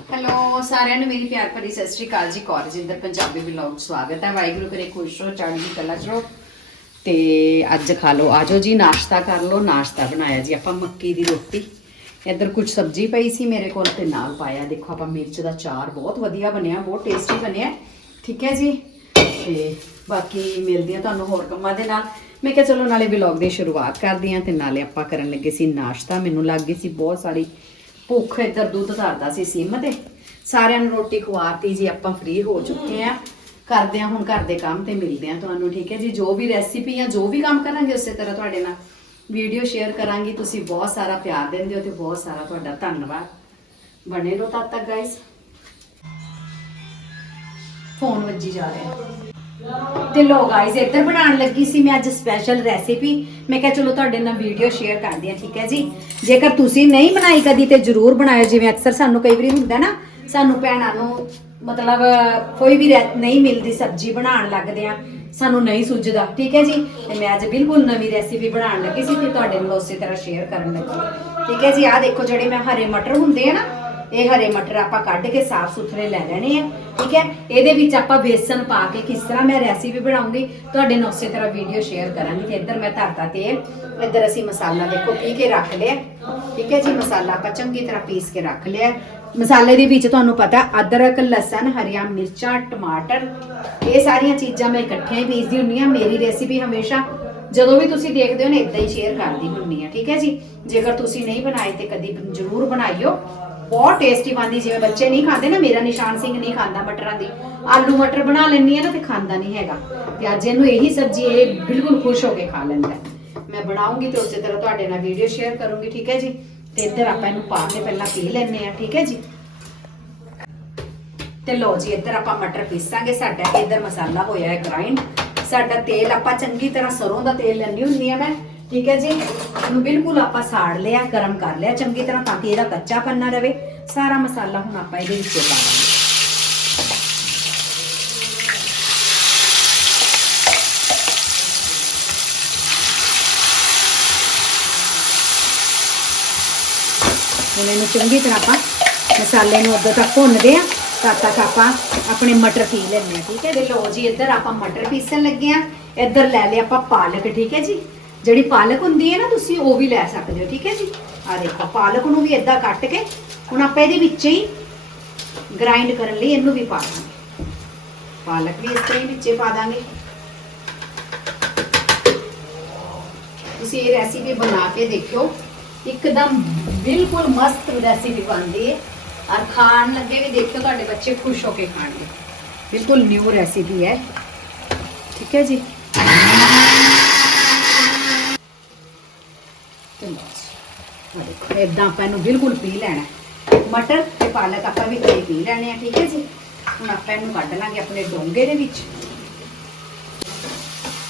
Hello ਸਾਰਿਆਂ ਨੂੰ ਮੇਰੀ ਪਿਆਰ ਭਰੀ ਸਤਿ ਸ਼੍ਰੀ ਅਕਾਲ ਜੀ। ਕੌਰਜਿੰਦਰ ਪੰਜਾਬੀ ਵਲੌਗ ਸਵਾਗਤ ਹੈ। ਵਾਹਿਗੁਰੂ ਕਰੇ ਖੁਸ਼ ਰਹੋ ਚੜ੍ਹਦੀ ਕਲਾ ਚ ਰਹੋ। ਤੇ ਅੱਜ ਖਾ ਲਓ ਆਜੋ ਜੀ, ਨਾਸ਼ਤਾ ਕਰ ਲਓ। ਨਾਸ਼ਤਾ ਬਣਾਇਆ ਜੀ ਆਪਾਂ, ਮੱਕੀ ਦੀ ਰੋਟੀ। ਇੱਧਰ ਕੁਝ ਸਬਜ਼ੀ ਪਈ ਸੀ ਮੇਰੇ ਕੋਲ ਤੇ ਨਾਲ ਪਾਇਆ। ਦੇਖੋ, ਆਪਾਂ ਮਿਰਚ ਦਾ ਚਾਰ, ਬਹੁਤ ਵਧੀਆ ਬਣਿਆ, ਬਹੁਤ ਟੇਸਟੀ ਬਣਿਆ। ਠੀਕ ਹੈ ਜੀ? ਤੇ ਬਾਕੀ ਮਿਲਦੀ ਆ ਤੁਹਾਨੂੰ ਹੋਰ ਕੰਮਾਂ ਦੇ ਨਾਲ। ਮੈਂ ਕਿਹਾ ਚਲੋ, ਨਾਲੇ ਵਲੌਗ ਦੀ ਸ਼ੁਰੂਆਤ ਕਰਦੀ ਆ ਤੇ ਨਾਲੇ ਆਪਾਂ ਕਰਨ ਲੱਗੇ ਸੀ ਨਾਸ਼ਤਾ। ਮੈਨੂੰ ਲੱਗ ਗਈ ਸੀ ਬਹੁਤ ਸਾਰੀ ਭੁੱਖ ਇੱਧਰ ਦੁੱਧ ਧਰਦਾ ਸੀ ਸਿਮ ਤੇ ਸਾਰਿਆਂ ਨੂੰ ਰੋਟੀ ਖਵਾਤੀ ਜੀ, ਆਪਾਂ ਫ੍ਰੀ ਹੋ ਚੁੱਕੇ ਆ ਕਰਦੇ ਆ ਹੁਣ ਘਰ ਦੇ ਕੰਮ ਤੇ ਮਿਲਦੇ ਆ ਤੁਹਾਨੂੰ, ਠੀਕ ਹੈ ਜੀ? ਜੋ ਵੀ ਰੈਸਿਪੀ ਜਾਂ ਜੋ ਵੀ ਕੰਮ ਕਰਾਂਗੇ ਉਸੇ ਤਰ੍ਹਾਂ ਤੁਹਾਡੇ ਨਾਲ ਵੀਡੀਓ ਸ਼ੇਅਰ ਕਰਾਂਗੀ। ਤੁਸੀਂ ਬਹੁਤ ਸਾਰਾ ਪਿਆਰ ਦਿੰਦੇ ਹੋ ਤੇ ਬਹੁਤ ਸਾਰਾ ਤੁਹਾਡਾ ਧੰਨਵਾਦ। ਬਣੇ ਰਹੋ ਤਦ ਤੱਕ ਗਾਇਸ ਫੋਨ ਵੱਜੀ ਜਾ ਰਿਹਾ। ਤੇ ਲੋ ਗਾਇਸ ਇੱਧਰ ਬਣਾਉਣ ਲੱਗੀ ਸੀ ਮੈਂ ਅੱਜ ਸਪੈਸ਼ਲ ਰੈਸਿਪੀ ਮੈਂ ਕਿਹਾ ਚਲੋ ਤੁਹਾਡੇ ਨਾਲ ਵੀਡੀਓ ਸ਼ੇਅਰ ਕਰਦੀ ਆ ਠੀਕ ਹੈ ਜੀ? ਜੇਕਰ ਤੁਸੀਂ ਨਹੀਂ ਬਣਾਈ ਕਦੀ ਤੇ ਜਰੂਰ ਬਣਾਇਓ, ਜਿਵੇਂ ਅਕਸਰ ਸਾਨੂੰ ਕਈ ਵਾਰੀ ਹੁੰਦਾ ਨਾ, ਸਾਨੂੰ ਭੈਣਾਂ ਨੂੰ ਮਤਲਬ ਕੋਈ ਵੀ ਨਹੀਂ ਮਿਲਦੀ ਸਬਜ਼ੀ ਬਣਾਉਣ ਲੱਗਦੇ ਆ, ਸਾਨੂੰ ਨਹੀਂ ਸੁੱਜਦਾ ਠੀਕ ਹੈ ਜੀ? ਤੇ ਮੈਂ ਅੱਜ ਬਿਲਕੁਲ ਨਵੀਂ ਰੈਸਿਪੀ ਬਣਾਉਣ ਲੱਗੀ ਸੀ ਤੇ ਤੁਹਾਡੇ ਨਾਲ ਉਸੇ ਤਰ੍ਹਾਂ ਸ਼ੇਅਰ ਕਰਨ ਲੱਗੀ। ਠੀਕ ਹੈ ਜੀ, ਆਹ ਦੇਖੋ ਜਿਹੜੇ ਮੈਂ ਹਰੇ ਮਟਰ ਹੁੰਦੇ ਆ ਨਾ ਇਹ ਹਰੇ ਮਟਰ ਆਪਾਂ ਕੱਢ ਕੇ ਸਾਫ਼ ਸੁਥਰੇ ਲੈ ਲੈਣੇ ਆ, ਠੀਕ ਹੈ? ਇਹਦੇ ਵਿੱਚ ਆਪਾਂ ਬੇਸਨ ਪਾ ਕੇ ਕਿਸ ਤਰ੍ਹਾਂ ਮੈਂ ਰੈਸਿਪੀ ਬਣਾਉਂਗੀ, ਤੁਹਾਡੇ ਨਾਲ ਉਸੇ ਤਰ੍ਹਾਂ ਵੀਡੀਓ ਸ਼ੇਅਰ ਕਰਾਂਗੀ ਤੇ ਇੱਧਰ ਮੈਂ ਧਰਤਾ ਤੇਲ ਇੱਧਰ ਅਸੀਂ ਮਸਾਲਾ ਦੇਖੋ ਪੀ ਕੇ ਰੱਖ ਲਿਆ, ਠੀਕ ਹੈ ਜੀ? ਮਸਾਲਾ ਆਪਾਂ ਚੰਗੀ ਤਰ੍ਹਾਂ ਪੀਸ ਕੇ ਰੱਖ ਲਿਆ। ਮਸਾਲੇ ਦੇ ਵਿੱਚ ਤੁਹਾਨੂੰ ਪਤਾ ਅਦਰਕ, ਲਸਣ, ਹਰੀਆਂ ਮਿਰਚਾਂ, ਟਮਾਟਰ, ਇਹ ਸਾਰੀਆਂ ਚੀਜ਼ਾਂ ਮੈਂ ਇਕੱਠੀਆਂ ਹੀ ਪੀਸਦੀ ਹੁੰਨੀ ਆ ਮੇਰੀ ਰੈਸਿਪੀ ਹਮੇਸ਼ਾ ਜਦੋਂ ਵੀ ਤੁਸੀਂ ਦੇਖਦੇ ਹੋ ਨਾ ਇਦਾਂ ਹੀ ਸ਼ੇਅਰ ਕਰਦੀ ਹੁੰਨੀ ਆ ਠੀਕ ਹੈ ਜੀ? ਜੇਕਰ ਤੁਸੀਂ ਨਹੀਂ ਬਣਾਏ ਤੇ ਕਦੀ ਜ਼ਰੂਰ ਬਣਾਈਓ ਬਹੁਤ ਟੇਸਟੀ ਬਣਦੀ, ਜਿਵੇਂ ਬੱਚੇ ਨਹੀਂ ਖਾਂਦੇ ਨਾ, ਮੇਰਾ ਨਿਸ਼ਾਨ ਸਿੰਘ ਨਹੀਂ ਖਾਂਦਾ ਮਟਰਾਂ ਦੀ। ਆਲੂ ਮਟਰ ਬਣਾ ਲੈਣੀ ਆ ਨਾ ਤੇ ਖਾਂਦਾ ਨਹੀਂ ਹੈਗਾ। ਤੇ ਅੱਜ ਇਹਨੂੰ ਇਹੀ ਸਬਜ਼ੀ ਇਹ ਬਿਲਕੁਲ ਖੁਸ਼ ਹੋ ਕੇ ਖਾ ਲੈਂਦਾ ਮੈਂ ਬਣਾਉਂਗੀ ਤੇ ਉਸੇ ਤਰ੍ਹਾਂ ਤੁਹਾਡੇ ਨਾਲ ਵੀਡੀਓ ਸ਼ੇਅਰ ਕਰੂੰਗੀ, ਠੀਕ ਹੈ ਜੀ? ਤੇ ਇੱਧਰ ਆਪਾਂ ਇਹਨੂੰ ਪਾ ਕੇ ਪਹਿਲਾਂ ਪੀ ਲੈਣੇ ਆ ਠੀਕ ਹੈ ਜੀ? ਤੇ ਲੋ ਜੀ, ਇੱਧਰ ਆਪਾਂ ਮਟਰ ਪੀਸਾਂਗੇ। ਸਾਡਾ ਇੱਧਰ ਮਸਾਲਾ ਹੋਇਆ ਹੈ ਗ੍ਰਾਈਂਡ ਸਾਡਾ ਤੇਲ ਆਪਾਂ ਚੰਗੀ ਤਰ੍ਹਾਂ ਸਰੋਂ ਦਾ ਤੇਲ ਲੈਣੀ ਹੁੰਦੀ ਆ ਮੈਂ। ਠੀਕ ਹੈ ਜੀ? ਇਹਨੂੰ ਬਿਲਕੁਲ ਆਪਾਂ ਸਾੜ ਲਿਆ, ਗਰਮ ਕਰ ਲਿਆ ਚੰਗੀ ਤਰ੍ਹਾਂ ਤਾਂ ਕਿ ਇਹਦਾ ਕੱਚਾਪਨ ਨਾ ਰਵੇ। ਸਾਰਾ ਮਸਾਲਾ ਹੁਣ ਆਪਾਂ ਇਹਦੇ ਵਿੱਚ ਪਾ ਦਾਂਗੇ ਹੁਣ ਇਹਨੂੰ ਚੰਗੀ ਤਰ੍ਹਾਂ ਆਪਾਂ ਮਸਾਲੇ ਨੂੰ ਉਦੋਂ ਤੱਕ ਭੁੰਨਦੇ ਆ ਤਦ ਤੱਕ ਆਪਾਂ ਆਪਣੇ ਮਟਰ ਪੀ ਲੈਣੇ ਆ ਠੀਕ ਹੈ ਤੇ ਲੋ ਜੀ, ਇੱਧਰ ਆਪਾਂ ਮਟਰ ਪੀਸਣ ਲੱਗੇ ਆ ਇੱਧਰ ਲੈ ਲਿਆ ਆਪਾਂ ਪਾਲਕ, ਠੀਕ ਹੈ ਜੀ? ਜਿਹੜੀ ਪਾਲਕ ਹੁੰਦੀ ਹੈ ਨਾ, ਤੁਸੀਂ ਉਹ ਵੀ ਲੈ ਸਕਦੇ ਹੋ, ਠੀਕ ਹੈ ਜੀ? ਆ ਦੇਖੋ, ਪਾਲਕ ਨੂੰ ਵੀ ਇਦਾਂ ਕੱਟ ਕੇ ਹੁਣ ਆਪਾਂ ਇਹਦੇ ਵਿੱਚ ਹੀ ਗ੍ਰਾਈਂਡ ਕਰਨ ਲਈ ਇਹਨੂੰ ਵੀ ਪਾ ਦਾਂਗੇ। ਪਾਲਕ ਵੀ ਇਸ ਤਰ੍ਹਾਂ ਹੀ ਵਿੱਚੇ ਪਾ ਦਾਂਗੇ। ਤੁਸੀਂ ਇਹ ਰੈਸਿਪੀ ਬਣਾ ਕੇ ਦੇਖਿਓ, ਇੱਕਦਮ ਬਿਲਕੁਲ ਮਸਤ ਰੈਸਿਪੀ ਬਣਦੀ ਹੈ। ਔਰ ਖਾਣ ਲੱਗੇ ਵੀ ਦੇਖਿਓ, ਤੁਹਾਡੇ ਬੱਚੇ ਖੁਸ਼ ਹੋ ਕੇ ਖਾਣਗੇ। ਬਿਲਕੁਲ ਨਿਊ ਰੈਸਿਪੀ ਹੈ। ਠੀਕ ਹੈ ਜੀ? ਤੇ ਬਸ ਆਹ ਦੇਖੋ ਇਦਾਂ ਆਪਾਂ ਇਹਨੂੰ ਬਿਲਕੁਲ ਪੀ ਲੈਣਾ। ਹੈ। ਮਟਰ ਤੇ ਪਾਲਕ ਆਪਾਂ ਵੀ ਤੇ ਪੀ ਲੈਣੇ ਆ, ਠੀਕ ਹੈ ਜੀ? ਹੁਣ ਆਪਾਂ ਇਹਨੂੰ ਕੱਢ ਲਾਂਗੇ ਆਪਣੇ ਡੋਂਗੇ ਦੇ ਵਿੱਚ।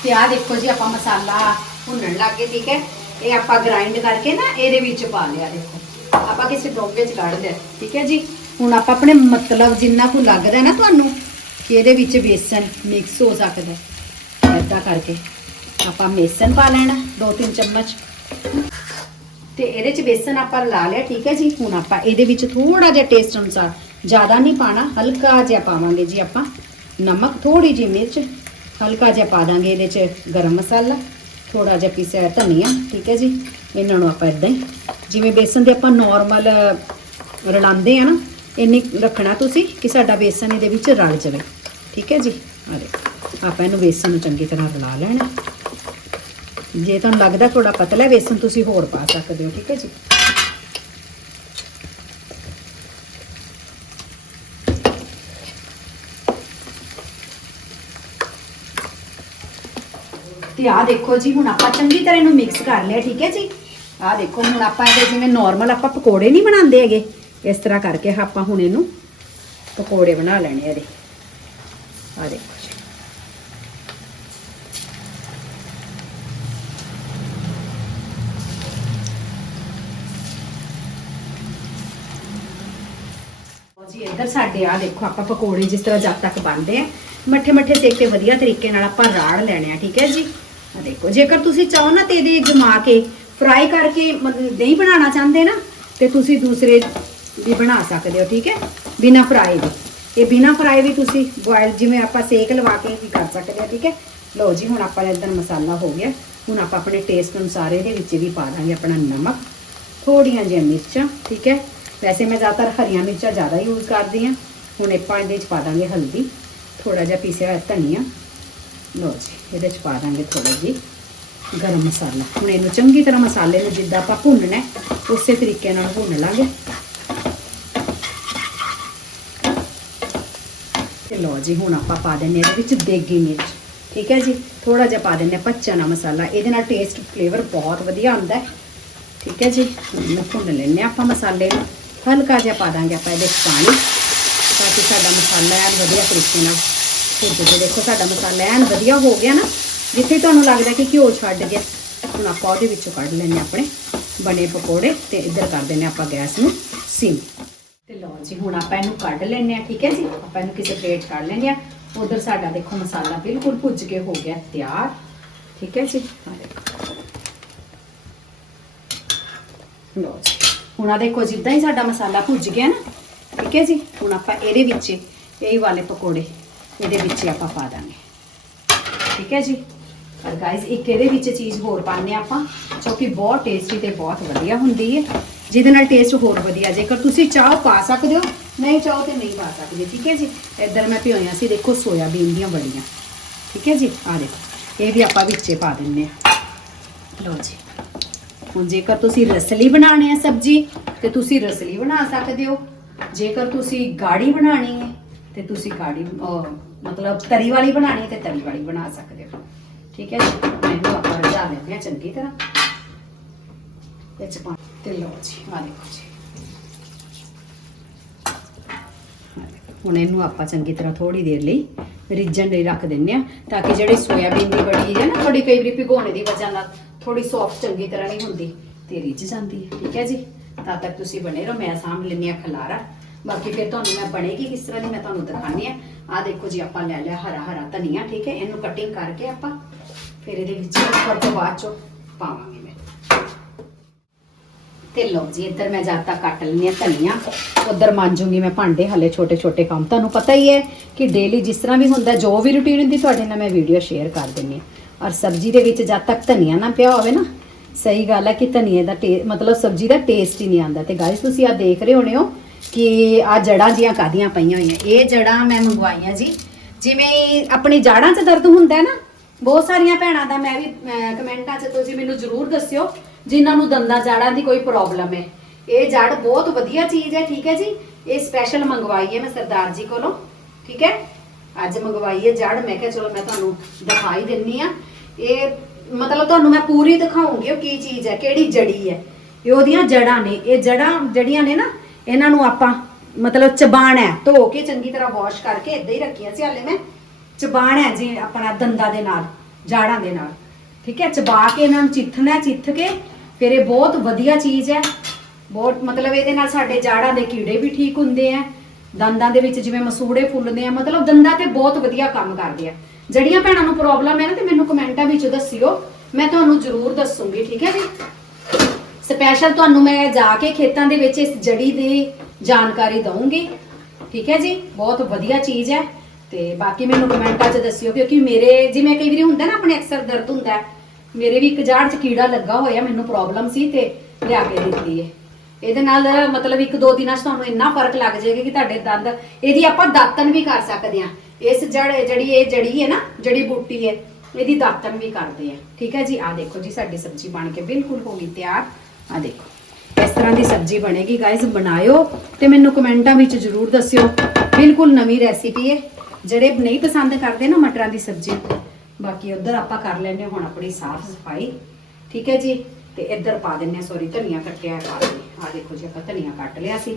ਤੇ ਆਹ ਦੇਖੋ ਜੀ, ਆਪਾਂ ਮਸਾਲਾ ਭੁੰਨਣ ਲੱਗੇ ਠੀਕ ਹੈ? ਇਹ ਆਪਾਂ ਗ੍ਰਾਈਂਡ ਕਰਕੇ ਨਾ ਇਹਦੇ ਵਿੱਚ ਪਾ ਲਿਆ, ਦੇਖੋ। ਆਪਾਂ ਕਿਸੇ ਡੋਂਗੇ 'ਚ ਕੱਢ ਲਿਆ, ਠੀਕ ਹੈ ਜੀ? ਹੁਣ ਆਪਾਂ ਆਪਣੇ ਮਤਲਬ ਜਿੰਨਾ ਕੁ ਲੱਗਦਾ ਨਾ ਤੁਹਾਨੂੰ, ਕਿ ਇਹਦੇ ਵਿੱਚ ਬੇਸਨ ਮਿਕਸ ਹੋ ਸਕਦਾ ਐਦਾਂ ਕਰਕੇ ਆਪਾਂ ਬੇਸਨ ਪਾ ਲੈਣਾ 2-3 ਚਮਚ। ਤੇ ਇਹਦੇ 'ਚ ਬੇਸਨ ਆਪਾਂ ਲਾ ਲਿਆ, ਠੀਕ ਹੈ ਜੀ? ਹੁਣ ਆਪਾਂ ਇਹਦੇ ਵਿੱਚ ਥੋੜਾ ਜਿਹਾ ਟੇਸਟ ਅਨੁਸਾਰ ਜ਼ਿਆਦਾ ਨਹੀਂ ਪਾਣਾ ਹਲਕਾ ਜਿਹਾ ਪਾਵਾਂਗੇ ਜੀ ਆਪਾਂ। ਨਮਕ ਥੋੜੀ ਜਿਹੀ ਮਿਰਚ, ਹਲਕਾ ਜਿਹਾ ਪਾ ਦਾਂਗੇ ਇਹਦੇ 'ਚ ਗਰਮ ਮਸਾਲਾ ਥੋੜਾ ਜਿਹਾ ਪੀਸਿਆ ਧਨੀਆ, ਠੀਕ ਹੈ ਜੀ? ਇਹਨਾਂ ਨੂੰ ਆਪਾਂ ਇਦਾਂ ਹੀ, ਜਿਵੇਂ ਬੇਸਨ ਦੇ ਆਪਾਂ ਨਾਰਮਲ ਰਲਾਉਂਦੇ ਆ ਨਾ, ਇੰਨੀ ਰੱਖਣਾ ਤੁਸੀਂ ਕਿ ਸਾਡਾ ਬੇਸਨ ਇਹਦੇ ਵਿੱਚ ਰਲ ਜਾਵੇ। ਠੀਕ ਹੈ ਜੀ? ਆ ਦੇਖੋ, ਆਪਾਂ ਇਹਨੂੰ ਬੇਸਨ ਨੂੰ ਚੰਗੀ ਤਰ੍ਹਾਂ ਰਲਾ ਲੈਣਾ। ਜੇ ਤੁਹਾਨੂੰ ਲੱਗਦਾ ਥੋੜਾ ਪਤਲਾ ਹੈ ਬੇਸਨ ਤੁਸੀਂ ਹੋਰ ਪਾ ਸਕਦੇ ਹੋ, ਠੀਕ ਹੈ ਜੀ? ਤੇ ਆਹ ਦੇਖੋ ਜੀ, ਹੁਣ ਆਪਾਂ ਚੰਗੀ ਤਰ੍ਹਾਂ ਇਹਨੂੰ ਮਿਕਸ ਕਰ ਲਿਆ, ਠੀਕ ਹੈ ਜੀ? ਆਹ ਦੇਖੋ, ਹੁਣ ਆਪਾਂ ਇਹਦੇ ਜਿਵੇਂ ਨਾਰਮਲ ਆਪਾਂ ਪਕੌੜੇ ਨਹੀਂ ਬਣਾਉਂਦੇ ਹੈਗੇ, ਇਸ ਤਰ੍ਹਾਂ ਕਰਕੇ ਆਪਾਂ ਹੁਣ ਇਹਨੂੰ ਪਕੌੜੇ ਬਣਾ ਲੈਣੇ ਇਹਦੇ। ਆਹ ਦੇਖੋ ਜੀ। ਇੱਧਰ ਸਾਡੇ ਆ ਦੇਖੋ, ਆਪਾਂ ਪਕੌੜੇ ਜਿਸ ਤਰ੍ਹਾਂ ਜਦ ਤੱਕ ਬਣਦੇ ਆ, ਮੱਠੇ ਮੱਠੇ ਸੇਕ ਕੇ ਵਧੀਆ ਤਰੀਕੇ ਨਾਲ ਆਪਾਂ ਰਾੜ ਲੈਣੇ ਆ, ਠੀਕ ਹੈ ਜੀ? ਆ ਦੇਖੋ, ਜੇਕਰ ਤੁਸੀਂ ਚਾਹੋ ਨਾ ਤੇ ਇਹਦੇ ਜਮਾ ਕੇ ਫਰਾਈ ਕਰਕੇ, ਮਤਲਬ ਦਹੀਂ ਬਣਾਉਣਾ ਚਾਹੁੰਦੇ ਨਾ, ਤੇ ਤੁਸੀਂ ਦੂਸਰੇ ਵੀ ਬਣਾ ਸਕਦੇ ਹੋ, ਠੀਕ ਹੈ? ਬਿਨਾ ਫਰਾਈ ਦੇ। ਇਹ ਬਿਨਾ ਫਰਾਈ ਵੀ ਤੁਸੀਂ ਬੋਇਲ ਜਿਵੇਂ ਆਪਾਂ ਸੇਕ ਲਵਾ ਕੇ ਵੀ ਕਰ ਸਕਦੇ ਹੋ ਠੀਕ ਹੈ? ਲਓ ਜੀ, ਹੁਣ ਆਪਾਂ ਇਦਾਂ ਮਸਾਲਾ ਹੋ ਗਿਆ। ਹੁਣ ਆਪਾਂ ਆਪਣੇ ਟੇਸਟ ਅਨੁਸਾਰ ਇਹਦੇ ਵਿੱਚ ਵੀ ਪਾ ਦਾਂਗੇ ਆਪਣਾ ਨਮਕ, ਥੋੜੀਆਂ ਜਿਹੀਆਂ ਮਿਰਚਾਂ, ਠੀਕ ਹੈ? ਵੈਸੇ ਮੈਂ ਜ਼ਿਆਦਾਤਰ ਹਰੀਆਂ ਮਿਰਚਾਂ ਜ਼ਿਆਦਾ ਯੂਜ਼ ਕਰਦੀ ਹਾਂ। ਹੁਣ ਆਪਾਂ ਇਹਦੇ ਵਿੱਚ ਪਾ ਦਾਂਗੇ ਹਲਦੀ। ਥੋੜਾ ਜਿਹਾ ਪੀਸਿਆ ਹੋਇਆ ਧਨੀਆ। ਲਓ ਜੀ, ਇਹਦੇ ਵਿੱਚ ਪਾ ਦਾਂਗੇ ਥੋੜਾ ਜੀ ਗਰਮ ਮਸਾਲਾ। ਹੁਣ ਇਹਨੂੰ ਚੰਗੀ ਤਰ੍ਹਾਂ ਮਸਾਲੇ ਨੂੰ ਜਿੱਦਾਂ ਆਪਾਂ ਭੁੰਨਣਾ ਉਸੇ ਤਰੀਕੇ ਨਾਲ ਭੁੰਨ ਲਾਂਗੇ। ਤੇ ਲਓ ਜੀ, ਹੁਣ ਆਪਾਂ ਪਾ ਦਿੰਨੇ ਇਹਦੇ ਵਿੱਚ ਦੇਗੀ ਮਿਰਚ। ਠੀਕ ਹੈ ਜੀ? ਥੋੜਾ ਜਿਹਾ ਪਾ ਦਿੰਨੇ ਆਪਾਂ ਚਨਾ ਮਸਾਲਾ। ਇਹਦੇ ਨਾਲ ਟੇਸਟ ਫਲੇਵਰ ਬਹੁਤ ਵਧੀਆ ਆਉਂਦਾ ਹੈ। ਠੀਕ ਹੈ ਜੀ? ਹੁਣ ਇਹਨੂੰ ਭੁੰਨ ਲੈਣੇ ਆਪਾਂ ਮਸਾਲੇ ਨੂੰ। ਹਲਕਾ ਜਿਹਾ ਪਾ ਦਾਂਗੇ ਆਪਾਂ ਇਹਦੇ ਵਿੱਚ ਪਾਣੀ, ਤਾਂ ਕਿ ਸਾਡਾ ਮਸਾਲਾ ਐਨ ਵਧੀਆ ਤਰੀਕੇ ਨਾਲ ਭੁੱਜ ਜੇ ਦੇਖੋ, ਸਾਡਾ ਮਸਾਲਾ ਐਨ ਵਧੀਆ ਹੋ ਗਿਆ ਨਾ, ਜਿੱਥੇ ਤੁਹਾਨੂੰ ਲੱਗਦਾ ਕਿ ਘਿਓ ਛੱਡ ਗਿਆ, ਹੁਣ ਆਪਾਂ ਉਹਦੇ ਵਿੱਚੋਂ ਕੱਢ ਲੈਣੇ ਆਪਣੇ ਬਣੇ ਪਕੌੜੇ ਤੇ ਇੱਧਰ ਕਰ ਦਿੰਨੇ ਆਪਾਂ ਗੈਸ ਨੂੰ ਸਿਮ। ਤੇ ਲਓ ਜੀ, ਹੁਣ ਆਪਾਂ ਇਹਨੂੰ ਕੱਢ ਲੈਣੇ ਆ ਠੀਕ ਹੈ ਜੀ? ਆਪਾਂ ਇਹਨੂੰ ਕਿਸੇ ਪਲੇਟ ਕੱਢ ਲੈਣੇ ਆ ਉਧਰ ਸਾਡਾ ਦੇਖੋ ਮਸਾਲਾ ਬਿਲਕੁਲ ਭੁੱਜ ਕੇ ਹੋ ਗਿਆ, ਤਿਆਰ, ਠੀਕ ਹੈ ਜੀ? ਲਓ ਜੀ। ਹੁਣ ਆ ਦੇਖੋ, ਜਿੱਦਾਂ ਹੀ ਸਾਡਾ ਮਸਾਲਾ ਭੁੱਜ ਗਿਆ ਨਾ, ਠੀਕ ਹੈ ਜੀ? ਹੁਣ ਆਪਾਂ ਇਹਦੇ ਵਿੱਚ, ਇਹ ਵਾਲੇ ਪਕੌੜੇ ਇਹਦੇ ਵਿੱਚ ਹੀ ਆਪਾਂ ਪਾ ਦਾਂਗੇ। ਠੀਕ ਹੈ ਜੀ? ਪਰ ਗਾਇਜ਼ ਇੱਕ ਇਹਦੇ ਵਿੱਚ ਚੀਜ਼ ਹੋਰ ਪਾਉਂਦੇ ਹਾਂ ਆਪਾਂ, ਜੋ ਕਿ ਬਹੁਤ ਟੇਸਟੀ ਤੇ ਬਹੁਤ ਵਧੀਆ ਹੁੰਦੀ ਹੈ। ਜਿਹਦੇ ਨਾਲ ਟੇਸਟ ਹੋਰ ਵਧੀਆ, ਜੇਕਰ ਤੁਸੀਂ ਚਾਹ ਪਾ ਸਕਦੇ ਹੋ, ਨਹੀਂ ਚਾਹੋ ਤੇ ਨਹੀਂ ਪਾ ਸਕਦੇ, ਠੀਕ ਹੈ ਜੀ? ਇੱਧਰ ਮੈਂ ਭਿਓਈਆਂ ਸੀ, ਦੇਖੋ ਸੋਇਆਬੀਨ ਦੀਆਂ ਬੜੀਆਂ। ਠੀਕ ਹੈ ਜੀ? ਆ ਦੇਖੋ, ਇਹ ਵੀ ਆਪਾਂ ਵਿੱਚੇ ਪਾ ਦਿੰਨੇ ਆ ਲਓ ਜੀ। ਹੁਣ ਜੇਕਰ ਤੁਸੀਂ ਰਸਲੀ ਬਣਾਉਣੀ ਹੈ ਸਬਜੀ, ਤੇ ਤੁਸੀਂ ਰਸਲੀ ਬਣਾ ਸਕਦੇ ਹੋ। ਜੇਕਰ ਤੁਸੀਂ ਗਾੜੀ ਬਣਾਣੀ ਹੈ, ਤੇ ਤੁਸੀਂ ਗਾੜੀ ਮਤਲਬ ਤਰੀ ਵਾਲੀ ਬਣਾਣੀ ਤੇ ਤਰੀ ਵਾਲੀ ਬਣਾ ਸਕਦੇ ਹੋ। ਠੀਕ ਹੈ ਜੀ? ਆਪਾਂ ਰਝਾ ਲੈਂਦੇ ਹਾਂ ਚੰਗੀ ਤਰ੍ਹਾਂ। ਵਿੱਚ ਪਾ ਤੇ ਲਓ ਜੀ, ਆ ਦੇਖੋ ਜੀ। ਹੁਣ ਇਹਨੂੰ ਆਪਾਂ ਚੰਗੀ ਤਰ੍ਹਾਂ ਥੋੜੀ ਦੇਰ ਲਈ ਰਿੱਝਣ ਲਈ ਰੱਖ ਦਿੰਨੇ ਆ ਤਾਂ ਕਿ ਜਿਹੜੀ ਸੋਇਆਬੀਨ ਦੀ ਬੜੀ ਹੈ ਨਾ ਥੋੜੀ ਕਈ ਵਾਰੀ ਭਿਗੋਣੇ ਦੀ ਵਜ੍ਹਾ ਨਾਲ ਥੋੜੀ ਸੌਫਟ ਚੰਗੀ ਤਰ੍ਹਾਂ ਨਹੀਂ ਹੁੰਦੀ। ਤੇ ਰਿੱਝ ਜਾਂਦੀ ਹੈ, ਠੀਕ ਹੈ ਜੀ? ਤਦ ਤੱਕ ਤੁਸੀਂ ਬਣੇ ਰਹੋ, ਮੈਂ ਸਾਂਭ ਲੈਂਦੀ ਆ ਖਲਾਰਾ। ਬਾਕੀ ਫਿਰ ਤੁਹਾਨੂੰ ਮੈਂ ਬਣੇਗੀ ਕਿਸ ਤਰ੍ਹਾਂ ਦੀ ਮੈਂ ਤੁਹਾਨੂੰ ਦਿਖਾਣੀ ਆ ਆ ਦੇਖੋ ਜੀ, ਆਪਾਂ ਲੈ ਲਿਆ ਹਰਾ ਹਰਾ ਧਨੀਆ, ਠੀਕ ਹੈ? ਇਹਨੂੰ ਕਟਿੰਗ ਕਰਕੇ ਆਪਾਂ ਫਿਰ ਇਹਦੇ ਵਿੱਚ ਉੱਪਰ ਤੋਂ ਬਾਅਦ ਚੋਂ ਪਾਵਾਂਗੇ ਮੈਂ। ਤੇ ਲਓ ਜੀ, ਇੱਧਰ ਮੈਂ ਜਦ ਤੱਕ ਕੱਟ ਲੈਂਦੀ ਹਾਂ ਧਨੀਆ। ਉਧਰ ਮਾਂਜੂਗੀ ਮੈਂ ਭਾਂਡੇ, ਹਲੇ ਛੋਟੇ ਛੋਟੇ ਕੰਮ। ਤੁਹਾਨੂੰ ਪਤਾ ਹੀ ਹੈ ਕਿ ਡੇਲੀ ਜਿਸ ਤਰ੍ਹਾਂ ਵੀ ਹੁੰਦਾ, ਜੋ ਵੀ ਰੁਟੀਨ ਹੁੰਦੀ, ਤੁਹਾਡੇ ਨਾਲ ਮੈਂ ਵੀਡੀਓ ਸ਼ੇਅਰ ਕਰ ਦਿੰਨੀ ਹਾਂ। ਔਰ ਸਬਜ਼ੀ ਦੇ ਵਿੱਚ ਜਦ ਤੱਕ ਧਨੀਆ ਨਾ ਪਿਆ ਹੋਵੇ ਨਾ, ਸਹੀ ਗੱਲ ਹੈ ਕਿ ਧਨੀਏ ਦਾ ਟੇ, ਮਤਲਬ ਸਬਜ਼ੀ ਦਾ ਟੇਸਟ ਹੀ ਨਹੀਂ ਆਉਂਦਾ। ਤੇ ਗਾਇਸ ਤੁਸੀਂ ਆ ਦੇਖ ਰਹੇ ਹੋਣੇ ਹੋ ਕਿ ਆ ਜੜਾਂ ਜੀਆਂ ਕਾਦੀਆਂ ਪਈਆਂ ਹੋਈਆਂ। ਇਹ ਜੜਾਂ ਮੈਂ ਮੰਗਵਾਈਆਂ ਜੀ। ਜਿਵੇਂ ਆਪਣੀ ਜਾੜਾਂ 'ਚ ਦਰਦ ਹੁੰਦਾ ਹੈ ਨਾ, ਬਹੁਤ ਸਾਰੀਆਂ ਭੈਣਾਂ ਦਾ ਮੈਂ ਵੀ ਕਮੈਂਟਾਂ 'ਚ ਤੁਸੀਂ ਮੈਨੂੰ ਜ਼ਰੂਰ ਦੱਸਿਓ, ਜਿਨ੍ਹਾਂ ਨੂੰ ਦੰਦਾਂ ਜਾੜਾਂ ਦੀ ਕੋਈ ਪ੍ਰੋਬਲਮ ਹੈ। ਇਹ ਜੜ ਬਹੁਤ ਵਧੀਆ ਚੀਜ਼ ਹੈ, ਠੀਕ ਹੈ ਜੀ। ਇਹ ਸਪੈਸ਼ਲ ਮੰਗਵਾਈ ਹੈ ਮੈਂ ਸਰਦਾਰ ਜੀ ਕੋਲੋਂ, ਠੀਕ ਹੈ। ਅੱਜ ਮੰਗਵਾਈ ਹੈ ਜੜ। ਮੈਂ ਕਿਹਾ ਚਲੋ ਮੈਂ ਤੁਹਾਨੂੰ ਦਿਖਾਈ ਦਿੰਨੀ ਆ ਇਹ ਮਤਲਬ ਤੁਹਾਨੂੰ ਮੈਂ ਪੂਰੀ ਦਿਖਾਉਂਗੀ ਉਹ ਕੀ ਚੀਜ਼ ਹੈ, ਕਿਹੜੀ ਜੜੀ ਹੈ। ਇਹ ਉਹਦੀਆਂ ਜੜਾਂ ਨੇ, ਇਹ ਜੜਾਂ ਜਿਹੜੀਆਂ ਨੇ ਨਾ, ਇਹਨਾਂ ਨੂੰ ਆਪਾਂ ਮਤਲਬ ਚਬਾਣਾ ਧੋ ਕੇ ਚੰਗੀ ਤਰ੍ਹਾਂ ਵਾਸ਼ ਕਰਕੇ ਇਦਾਂ ਹੀ ਰੱਖੀਆਂ ਸੀ, ਹਾਲੇ ਮੈਂ ਚਬਾਣਾ ਹੈ ਆਪਣਾ ਦੰਦਾਂ ਦੇ ਨਾਲ ਜਾੜਾਂ ਦੇ ਨਾਲ। ਠੀਕ ਹੈ, ਚਬਾ ਕੇ ਇਹਨਾਂ ਨੂੰ ਚਿੱਥਣਾ ਚਿੱਥ ਕੇ ਫਿਰ ਇਹ ਬਹੁਤ ਵਧੀਆ ਚੀਜ਼ ਹੈ। ਬਹੁਤ ਮਤਲਬ ਇਹਦੇ ਨਾਲ ਸਾਡੇ ਜਾੜਾਂ ਦੇ ਕੀੜੇ ਵੀ ਠੀਕ ਹੁੰਦੇ ਆ ਦੰਦਾਂ ਦੇ ਵਿੱਚ ਜਿਵੇਂ ਮਸੂੜੇ ਫੁੱਲਦੇ ਆ, ਮਤਲਬ ਦੰਦਾਂ ਤੇ ਬਹੁਤ ਵਧੀਆ ਕੰਮ ਕਰਦੇ ਆ। ਜਿਹੜੀਆਂ ਭੈਣਾਂ ਨੂੰ ਪ੍ਰੋਬਲਮ ਹੈ ਨਾ ਤੇ ਮੈਨੂੰ ਕਮੈਂਟਾਂ ਵਿੱਚ ਦੱਸਿਓ। ਮੈਂ ਤੁਹਾਨੂੰ ਜ਼ਰੂਰ ਦੱਸੂਗੀ, ਠੀਕ ਹੈ ਜੀ? ਸਪੈਸ਼ਲ ਤੁਹਾਨੂੰ ਮੈਂ ਜਾ ਕੇ ਖੇਤਾਂ ਦੇ ਵਿੱਚ ਇਸ ਜੜੀ ਦੀ ਜਾਣਕਾਰੀ ਦਵਾਂਗੀ ਠੀਕ ਹੈ ਜੀ? ਬਹੁਤ ਵਧੀਆ ਚੀਜ਼ ਹੈ ਤੇ ਬਾਕੀ ਮੈਨੂੰ ਕਮੈਂਟਾਂ 'ਚ ਦੱਸਿਓ, ਕਿਉਂਕਿ ਮੇਰੇ ਜਿਵੇਂ ਕਈ ਵਾਰੀ ਹੁੰਦਾ ਨਾ, ਆਪਣੇ ਅਕਸਰ ਦਰਦ ਹੁੰਦਾ ਮੇਰੇ ਵੀ ਇੱਕ ਜਾੜ 'ਚ ਕੀੜਾ ਲੱਗਾ ਹੋਇਆ, ਮੈਨੂੰ ਪ੍ਰੋਬਲਮ ਸੀ ਤੇ ਲਿਆ ਕੇ ਦਿੱਤੀ ਹੈ। ਇਹਦੇ ਨਾਲ ਮਤਲਬ ਇੱਕ ਦੋ ਦਿਨਾਂ 'ਚ ਤੁਹਾਨੂੰ ਇੰਨਾ ਫ਼ਰਕ ਲੱਗ ਜਾਏਗਾ ਕਿ ਤੁਹਾਡੇ ਦੰਦ, ਇਹਦੀ ਆਪਾਂ ਦਾਤਨ ਵੀ ਕਰ ਸਕਦੇ ਹਾਂ। ਇਸ ਜੜ ਜਿਹੜੀ ਇਹ ਜੜੀ ਹੈ ਨਾ, ਜੜੀ ਬੂਟੀ ਹੈ, ਇਹਦੀ ਦਾਤਨ ਵੀ ਕਰਦੇ ਆ। ਠੀਕ ਹੈ ਜੀ? ਆ ਦੇਖੋ ਜੀ, ਸਾਡੀ ਸਬਜ਼ੀ ਬਣ ਕੇ ਬਿਲਕੁਲ ਹੋ ਗਈ ਤਿਆਰ। ਆ ਦੇਖੋ, ਇਸ ਤਰ੍ਹਾਂ ਦੀ ਸਬਜ਼ੀ ਬਣੇਗੀ। ਗਾਇਜ਼ ਬਣਾਇਓ ਤੇ ਮੈਨੂੰ ਕਮੈਂਟਾਂ ਵਿੱਚ ਜ਼ਰੂਰ ਦੱਸਿਓ। ਬਿਲਕੁਲ ਨਵੀਂ ਰੈਸਿਪੀ ਹੈ। ਜਿਹੜੇ ਨਹੀਂ ਪਸੰਦ ਕਰਦੇ ਨਾ ਮਟਰਾਂ ਦੀ ਸਬਜ਼ੀ, ਬਾਕੀ ਉਧਰ ਆਪਾਂ ਕਰ ਲੈਨੇ ਹੁਣ ਆਪਣੀ ਸਾਫ਼ ਸਫ਼ਾਈ। ਠੀਕ ਹੈ ਜੀ? ਤੇ ਇੱਧਰ ਪਾ ਦਿੰਨੇ ਸੌਰੀ ਧਨੀਆ ਕੱਟਿਆ ਹੈ ਪਾ ਦਿੰਨੇ ਆ ਦੇਖੋ ਜੀ, ਆਪਾਂ ਧਨੀਆ ਕੱਟ ਲਿਆ ਸੀ।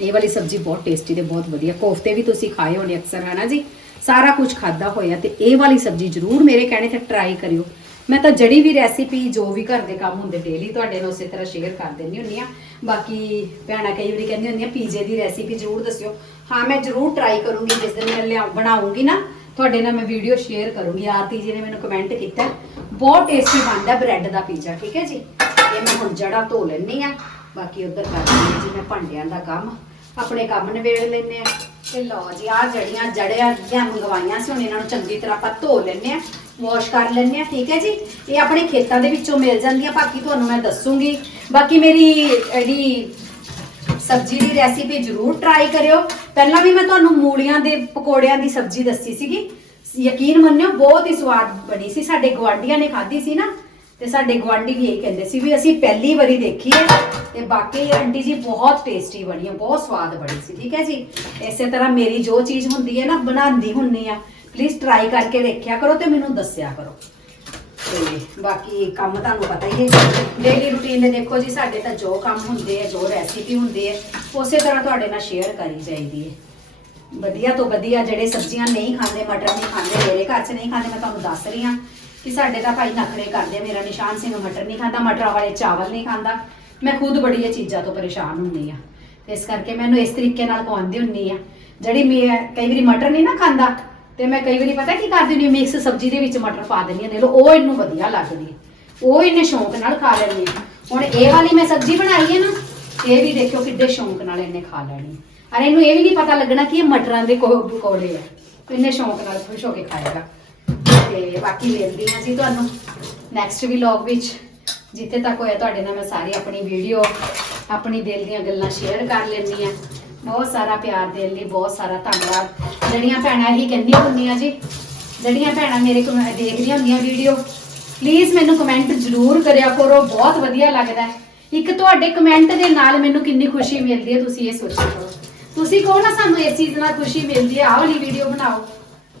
ਇਹ ਵਾਲੀ ਸਬਜ਼ੀ ਬਹੁਤ ਟੇਸਟੀ ਤੇ ਬਹੁਤ ਵਧੀਆ। ਕੋਫਤੇ ਵੀ ਤੁਸੀਂ ਖਾਏ ਹੋਣੇ ਅਕਸਰ ਹੈ ਨਾ ਜੀ? ਸਾਰਾ ਕੁਝ ਖਾਦਾ ਹੋਇਆ ਤੇ ਇਹ ਵਾਲੀ ਸਬਜ਼ੀ ਜ਼ਰੂਰ ਮੇਰੇ ਕਹਿਣੇ ਤੇ ਟਰਾਈ ਕਰਿਓ। ਮੈਂ ਤਾਂ ਜੜੀ ਵੀ ਰੈਸਿਪੀ ਜੋ ਵੀ ਘਰ ਦੇ ਕੰਮ ਹੁੰਦੇ ਡੇਲੀ ਤੁਹਾਡੇ ਨਾਲ ਉਸੇ ਤਰ੍ਹਾਂ ਸ਼ੇਅਰ ਕਰ ਦਿੰਦੀ ਹੁੰਦੀ ਆ ਬਾਕੀ ਭੈਣਾਂ ਕਈ ਵਾਰੀ ਕਹਿੰਦੀ ਹੁੰਦੀਆਂ ਪੀਜ਼ੇ ਦੀ ਰੈਸਿਪੀ ਜ਼ਰੂਰ ਦੱਸਿਓ। ਹਾਂ, ਮੈਂ ਜ਼ਰੂਰ ਟਰਾਈ ਕਰੂੰਗੀ, ਜਿਸ ਦਿਨ ਮੈਂ ਲਿਆ, ਬਣਾਉਂਗੀ ਨਾ, ਤੁਹਾਡੇ ਨਾਲ ਮੈਂ ਵੀਡੀਓ ਸ਼ੇਅਰ ਕਰੂੰਗੀ। ਆਰਤੀ ਜੀ ਨੇ ਮੈਨੂੰ ਕਮੈਂਟ ਕੀਤਾ, ਬਹੁਤ ਟੇਸਟੀ ਬਣਦਾ ਬ੍ਰੈਡ ਦਾ ਪੀਜ਼ਾ ਠੀਕ ਹੈ ਜੀ? ਇਹ ਮੈਂ ਹੁਣ ਜੜਾ ਧੋ ਲੈਣੀ ਆ ਬਾਕੀ ਉਧਰ ਕਰਦੀ ਹਾਂ ਜੀ, ਮੈਂ ਭਾਂਡਿਆਂ ਦਾ ਕੰਮ, ਆਪਣੇ ਕੰਮ ਨਿਬੇੜ ਲੈਣੇ ਆ ਤੇ ਲਓ ਜੀ ਆ ਜੜੀਆਂ ਜੜਿਆ ਜਾਂ ਮੰਗਵਾਈਆਂ ਸੀ, ਹੁਣ ਇਹਨਾਂ ਨੂੰ ਚੰਗੀ ਤਰ੍ਹਾਂ ਆਪਾਂ ਧੋ ਲੈਣੇ ਆ ਵਾਸ਼ ਕਰ ਲੈਣੇ ਆ ਠੀਕ ਹੈ ਜੀ? ਇਹ ਆਪਣੇ ਖੇਤਾਂ ਦੇ ਵਿੱਚੋਂ ਮਿਲ ਜਾਂਦੀਆਂ, ਬਾਕੀ ਤੁਹਾਨੂੰ ਮੈਂ ਦੱਸੂਗੀ। ਬਾਕੀ ਮੇਰੀ ਇਹਦੀ ਸਬਜ਼ੀ ਦੀ ਰੈਸਿਪੀ ਜਰੂਰ ਟਰਾਈ ਕਰਿਓ। ਪਹਿਲਾਂ ਵੀ ਮੈਂ ਤੁਹਾਨੂੰ ਮੂਲੀਆਂ ਦੇ ਪਕੌੜਿਆਂ ਦੀ ਸਬਜ਼ੀ ਦੱਸੀ ਸੀਗੀ। ਯਕੀਨ ਮੰਨਿਓ, ਬਹੁਤ ਹੀ ਸਵਾਦ ਬਣੀ ਸੀ, ਸਾਡੇ ਗਵਾਂਢੀਆਂ ਨੇ ਖਾਧੀ ਸੀ ਨਾ। ਤੇ ਸਾਡੇ ਗਵਾਂਢੀ ਵੀ ਇਹ ਕਹਿੰਦੇ ਸੀ ਵੀ ਅਸੀਂ ਪਹਿਲੀ ਵਾਰੀ ਦੇਖੀ ਹੈ ਤੇ ਬਾਕੀ ਆਂਟੀ ਜੀ ਬਹੁਤ ਟੇਸਟੀ ਬਣੀ ਹੈ, ਬਹੁਤ ਸਵਾਦ ਬਣੀ ਸੀ, ਠੀਕ ਹੈ ਜੀ? ਇਸੇ ਤਰ੍ਹਾਂ ਮੇਰੀ ਜੋ ਚੀਜ਼ ਹੁੰਦੀ ਹੈ ਨਾ, ਬਣਾਉਂਦੀ ਹੁੰਨੀ ਆ ਪਲੀਜ਼ ਟਰਾਈ ਕਰਕੇ ਦੇਖਿਆ ਕਰੋ ਤੇ ਮੈਨੂੰ ਦੱਸਿਆ ਕਰੋ। ਤੇ ਬਾਕੀ ਕੰਮ ਤੁਹਾਨੂੰ ਪਤਾ ਹੀ ਹੈ। ਡੇਲੀ ਰੁਟੀਨ ਦੇ ਦੇਖੋ ਜੀ, ਸਾਡੇ ਤਾਂ ਜੋ ਕੰਮ ਹੁੰਦੇ ਆ, ਜੋ ਰੈਸਿਪੀ ਹੁੰਦੀ ਹੈ ਉਸੇ ਤਰ੍ਹਾਂ ਤੁਹਾਡੇ ਨਾਲ ਸ਼ੇਅਰ ਕਰੀ ਜਾਈਦੀ ਹੈ। ਵਧੀਆ ਤੋਂ ਵਧੀਆ ਜਿਹੜੇ ਸਬਜ਼ੀਆਂ ਨਹੀਂ ਖਾਂਦੇ, ਮਟਰ ਨਹੀਂ ਖਾਂਦੇ, ਮੇਰੇ ਘਰ 'ਚ ਨਹੀਂ ਖਾਂਦੇ, ਮੈਂ ਤੁਹਾਨੂੰ ਦੱਸ ਰਹੀ ਹਾਂ। ਕਿ ਸਾਡੇ ਤਾਂ ਭਾਈ ਨਖਰੇ ਕਰਦੇ ਆ। ਮੇਰਾ ਨਿਸ਼ਾਨ ਸਿੰਘ ਮਟਰ ਨਹੀਂ ਖਾਂਦਾ, ਮਟਰਾਂ ਵਾਲੇ ਚਾਵਲ ਨਹੀਂ ਖਾਂਦਾ। ਮੈਂ ਖੁਦ ਬੜੀ ਇਹ ਚੀਜ਼ਾਂ ਤੋਂ ਪਰੇਸ਼ਾਨ ਹੁੰਦੀ ਆ। ਤੇ ਇਸ ਕਰਕੇ ਮੈਨੂੰ ਇਸ ਤਰੀਕੇ ਨਾਲ ਖਵਾਉਂਦੀ ਹੁੰਨੀ ਆ। ਜਿਹੜੀ ਮੈਂ ਕਈ ਵਾਰੀ ਮਟਰ ਨਹੀਂ ਨਾ ਖਾਂਦਾ, ਤੇ ਮੈਂ ਕਈ ਵਾਰੀ ਪਤਾ ਕੀ ਕਰਦੀ ਹੁੰਦੀ ਮਿਕਸ ਸਬਜ਼ੀ ਦੇ ਵਿੱਚ ਮਟਰ ਪਾ ਦਿੰਦੀ ਆ ਦੇ ਲਓ, ਉਹ ਇਹਨੂੰ ਵਧੀਆ ਲੱਗਦੀ ਹੈ ਉਹ ਇਹਨੇ ਸ਼ੌਂਕ ਨਾਲ ਖਾ ਲੈਣੀ ਆ। ਹੁਣ ਇਹ ਵਾਲੀ ਮੈਂ ਸਬਜ਼ੀ ਬਣਾਈ ਹੈ ਨਾ, ਇਹ ਵੀ ਦੇਖਿਓ ਕਿੱਡੇ ਸ਼ੌਂਕ ਨਾਲ ਇਹਨੇ ਖਾ ਲੈਣੀ ਹੈ। ਅਰੇ ਇਹਨੂੰ ਇਹ ਵੀ ਨਹੀਂ ਪਤਾ ਲੱਗਣਾ ਕਿ ਇਹ ਮਟਰਾਂ ਦੇ ਕੋ ਪਕੌੜੇ ਆ। ਇਹਨੇ ਸ਼ੌਂਕ ਨਾਲ ਖੁਸ਼ ਹੋ ਕੇ ਖਾਏਗਾ। ਤੇ ਬਾਕੀ ਮਿਲਦੀ ਹਾਂ ਜੀ ਤੁਹਾਨੂੰ ਨੈਕਸਟ ਵਲੌਗ ਵਿੱਚ। ਜਿੱਥੇ ਤੱਕ ਹੋਇਆ ਤੁਹਾਡੇ ਨਾਲ ਮੈਂ ਸਾਰੀ ਆਪਣੀ ਵੀਡੀਓ ਆਪਣੀ ਦਿਲ ਦੀਆਂ ਗੱਲਾਂ ਸ਼ੇਅਰ ਕਰ ਲੈਂਦੀ ਆ ਬਹੁਤ ਸਾਰਾ ਪਿਆਰ ਦੇਣ ਲਈ, ਬਹੁਤ ਸਾਰਾ ਧੰਨਵਾਦ। ਜਿਹੜੀਆਂ ਭੈਣਾਂ ਹੀ ਕਹਿੰਦੀ ਹੁੰਦੀਆਂ ਜੀ, ਜਿਹੜੀਆਂ ਭੈਣਾਂ ਮੇਰੇ ਕੋਲ ਦੇਖਦੀਆਂ ਹੁੰਦੀਆਂ ਵੀਡੀਓ ਪਲੀਜ਼ ਮੈਨੂੰ ਕਮੈਂਟ ਜ਼ਰੂਰ ਕਰਿਆ ਕਰੋ, ਬਹੁਤ ਵਧੀਆ ਲੱਗਦਾ ਇੱਕ ਤੁਹਾਡੇ ਕਮੈਂਟ ਦੇ ਨਾਲ ਮੈਨੂੰ ਕਿੰਨੀ ਖੁਸ਼ੀ ਮਿਲਦੀ ਹੈ, ਤੁਸੀਂ ਇਹ ਸੋਚਿਆ ਕਰੋ। ਤੁਸੀਂ ਕਹੋ ਨਾ ਸਾਨੂੰ ਇਸ ਚੀਜ਼ ਨਾਲ ਖੁਸ਼ੀ ਮਿਲਦੀ ਹੈ, ਆਹ ਵਾਲੀ ਵੀਡੀਓ ਬਣਾਓ।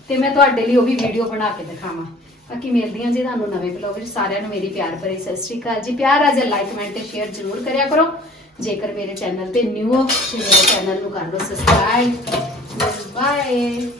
ਤੇ ਮੈਂ ਤੁਹਾਡੇ ਲਈ ਉਹ ਵੀ ਵੀਡੀਓ ਬਣਾ ਕੇ ਦਿਖਾਵਾਂ। ਬਾਕੀ ਮਿਲਦੀਆਂ ਜੀ ਤੁਹਾਨੂੰ ਨਵੇਂ ਵਲੌਗ ਵਿੱਚ। ਸਾਰਿਆਂ ਨੂੰ ਮੇਰੀ ਪਿਆਰ ਭਰੀ ਸਤਿ ਸ਼੍ਰੀ ਅਕਾਲ ਜੀ। ਪਿਆਰ ਆ ਜਾ ਲਾਈਕ ਕਮੈਂਟ ਤੇ ਸ਼ੇਅਰ ਜ਼ਰੂਰ ਕਰਿਆ ਕਰੋ। ਜੇਕਰ ਮੇਰੇ ਚੈਨਲ ਤੇ ਨਿਊ ਹੋ, ਤੇ ਮੇਰੇ ਚੈਨਲ ਨੂੰ ਕਰ ਲਓ ਸਬਸਕ੍ਰਾਈਬ ਬਾਏ